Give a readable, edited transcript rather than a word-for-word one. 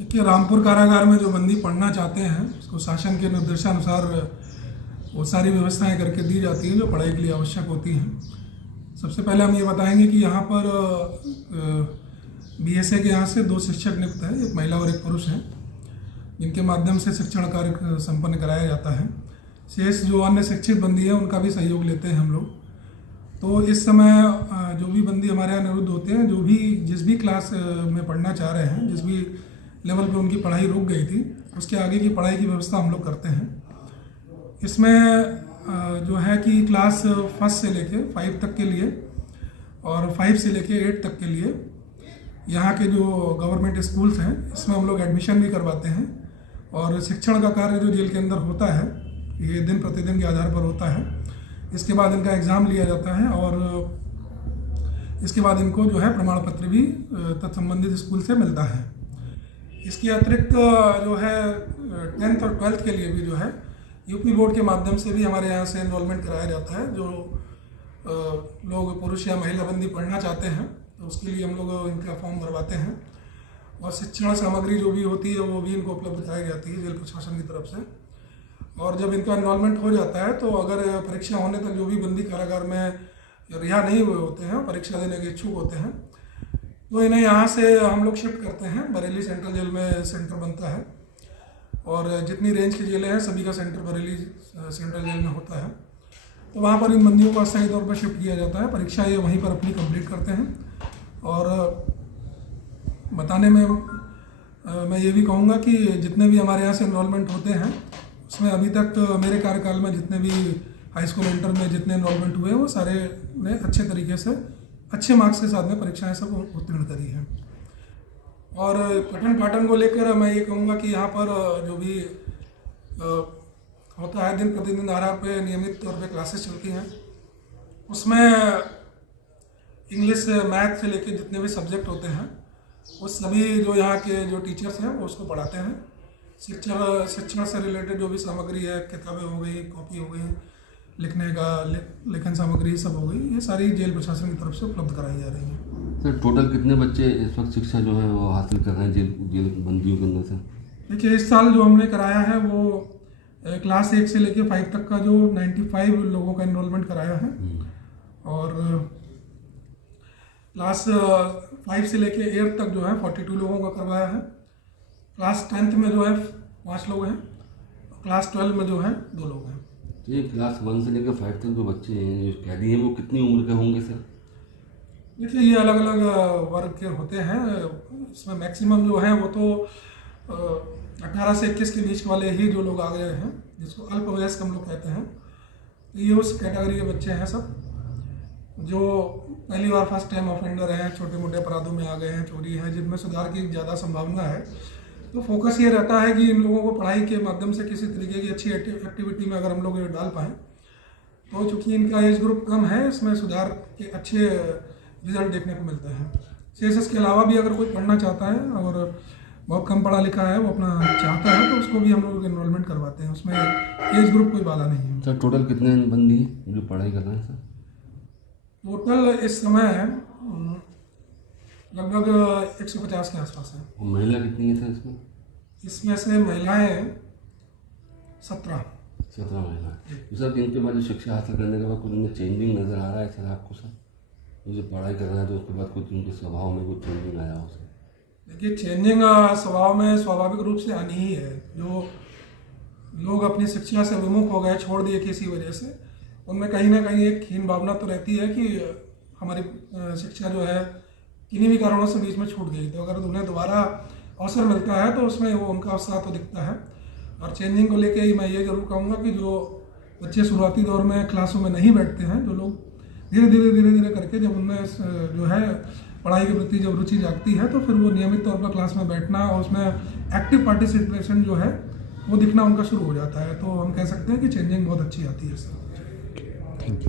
देखिए, रामपुर कारागार में जो बंदी पढ़ना चाहते हैं उसको शासन के निर्देशानुसार वो सारी व्यवस्थाएं करके दी जाती हैं जो पढ़ाई के लिए आवश्यक होती हैं। सबसे पहले हम ये बताएंगे कि यहाँ पर बीएसए के यहाँ से 2 शिक्षक नियुक्त हैं, एक महिला और एक पुरुष हैं, जिनके माध्यम से शिक्षण कार्य संपन्न कराया जाता है। शेष जो अन्य शिक्षित बंदी है उनका भी सहयोग लेते हैं हम लोग। तो इस समय जो भी बंदी हमारे यहाँ निरुद्ध होते हैं, जो भी जिस भी क्लास में पढ़ना चाह रहे हैं, जिस भी लेवल पे उनकी पढ़ाई रुक गई थी, उसके आगे की पढ़ाई की व्यवस्था हम लोग करते हैं। इसमें जो है कि क्लास 1 से लेके 5 तक के लिए और 5 से लेके 8 तक के लिए यहाँ के जो गवर्नमेंट स्कूल्स हैं इसमें हम लोग एडमिशन भी करवाते हैं। और शिक्षण का कार्य जो जेल के अंदर होता है ये दिन प्रतिदिन के आधार पर होता है। इसके बाद इनका एग्ज़ाम लिया जाता है और इसके बाद इनको जो है प्रमाण पत्र भी तत्संबंधित स्कूल से मिलता है। इसके अतिरिक्त जो है 10th और 12th के लिए भी जो है यूपी बोर्ड के माध्यम से भी हमारे यहाँ से एनरोलमेंट कराया जाता है। जो लोग पुरुष या महिला बंदी पढ़ना चाहते हैं तो उसके लिए हम लोग इनका फॉर्म भरवाते हैं और शिक्षण सामग्री जो भी होती है वो भी इनको उपलब्ध कराई जाती है जेल प्रशासन की तरफ से। और जब इनका एनरोलमेंट हो जाता है तो अगर परीक्षा होने तक जो भी बंदी कारागार में रिहा नहीं हुए होते हैं, परीक्षा देने के इच्छुक होते हैं, तो इन्हें यहाँ से हम लोग शिफ्ट करते हैं। बरेली सेंट्रल जेल में सेंटर बनता है और जितनी रेंज की जेलें हैं सभी का सेंटर बरेली सेंट्रल जेल में होता है। तो वहाँ पर इन बंदियों को अस्थायी तौर पर शिफ्ट किया जाता है। परीक्षा ये वहीं पर अपनी कंप्लीट करते हैं। और बताने में मैं ये भी कहूँगा कि जितने भी हमारे यहाँ से एनरोलमेंट होते हैं उसमें अभी तक मेरे कार्यकाल में जितने भी हाई स्कूल इंटर में जितने एनरोलमेंट हुए वो सारे ने अच्छे तरीके से अच्छे मार्क्स के साथ में परीक्षाएं सब उत्तीर्ण करी हैं। और पठन पाठन को लेकर मैं ये कहूँगा कि यहाँ पर जो भी होता है दिन प्रतिदिन आधार पे नियमित तौर पे क्लासेस चलती हैं। उसमें इंग्लिश मैथ से लेकर जितने भी सब्जेक्ट होते हैं वो सभी जो यहाँ के जो टीचर्स हैं वो उसको पढ़ाते हैं। शिक्षण से रिलेटेड जो भी सामग्री है, किताबें हो गई, कॉपी हो गई, लिखने का लेखन सामग्री सब हो गई, ये सारी जेल प्रशासन की तरफ से उपलब्ध कराई जा रही है। सर टोटल कितने बच्चे इस वक्त शिक्षा जो है वो हासिल कर रहे हैं जेल बंदियों के अंदर से? देखिए, इस साल जो हमने कराया है वो क्लास 1 से लेके 5 तक का जो 95 लोगों का एनरोलमेंट कराया है और क्लास 5 से लेके 8 तक जो है 42 लोगों का करवाया है। क्लास 10th में जो है 5 लोग हैं, क्लास 12 में जो है 2 लोग हैं। तो ये क्लास 1 से लेकर 5 तक जो बच्चे हैं जो कैदी हैं वो कितनी उम्र के होंगे सर? देखिए, ये अलग अलग वर्ग के होते हैं। इसमें मैक्सिमम जो है वो तो 18 से 21 के बीच वाले ही जो लोग आ गए हैं, जिसको अल्पवयस्क हम लोग कहते हैं। ये उस कैटेगरी के बच्चे हैं सब जो पहली बार फर्स्ट टाइम ऑफेंडर हैं, छोटे मोटे अपराधों में आ गए हैं, चोरी है, जिनमें सुधार की ज़्यादा संभावना है। तो फोकस ये रहता है कि इन लोगों को पढ़ाई के माध्यम से किसी तरीके की अच्छी एक्टिविटी में अगर हम लोग डाल पाएँ तो चूँकि इनका एज ग्रुप कम है इसमें सुधार के अच्छे रिजल्ट देखने को मिलते हैं। शेष इसके अलावा भी अगर कोई पढ़ना चाहता है और बहुत कम पढ़ा लिखा है, वो अपना चाहता है, तो उसको भी हम लोग एनरोलमेंट करवाते हैं। उसमें एज ग्रुप कोई बाधा नहीं है। सर टोटल कितने बंदी जो पढ़ाई कर रहे हैं सर? टोटल इस समय लगभग 150 के आसपास है। और महिला कितनी है सर इसमें? इसमें से महिलाएं 17 महिला। तो सर इनके बाद जो शिक्षा हासिल करने के बाद कुछ उनमें चेंजिंग नज़र आ रहा है सर आपको? सर जो पढ़ाई कर रहे हैं तो उसके बाद कुछ उनके स्वभाव में कुछ चेंजिंग आया हो सर? देखिए, चेंजिंग स्वभाव में स्वाभाविक रूप से आनी ही है। जो लोग अपनी शिक्षा से विमुख हो गए, छोड़ दिए किसी वजह से, उनमें कहीं ना कहीं एक हीन भावना तो रहती है कि हमारी शिक्षा जो है किन्हीं भी कारणों से बीच में छूट गई। तो अगर उन्हें दोबारा अवसर मिलता है तो उसमें वो उनका उत्साह तो दिखता है। और चेंजिंग को लेके ही मैं ये जरूर कहूँगा कि जो बच्चे शुरुआती दौर में क्लासों में नहीं बैठते हैं, जो लोग धीरे धीरे करके जब उनमें जो है पढ़ाई के प्रति जब रुचि जागती है तो फिर वो नियमित तौर पर क्लास में बैठना और उसमें एक्टिव पार्टिसिपेशन जो है वो दिखना उनका शुरू हो जाता है। तो हम कह सकते हैं कि चेंजिंग बहुत अच्छी आती है सर। Thank you.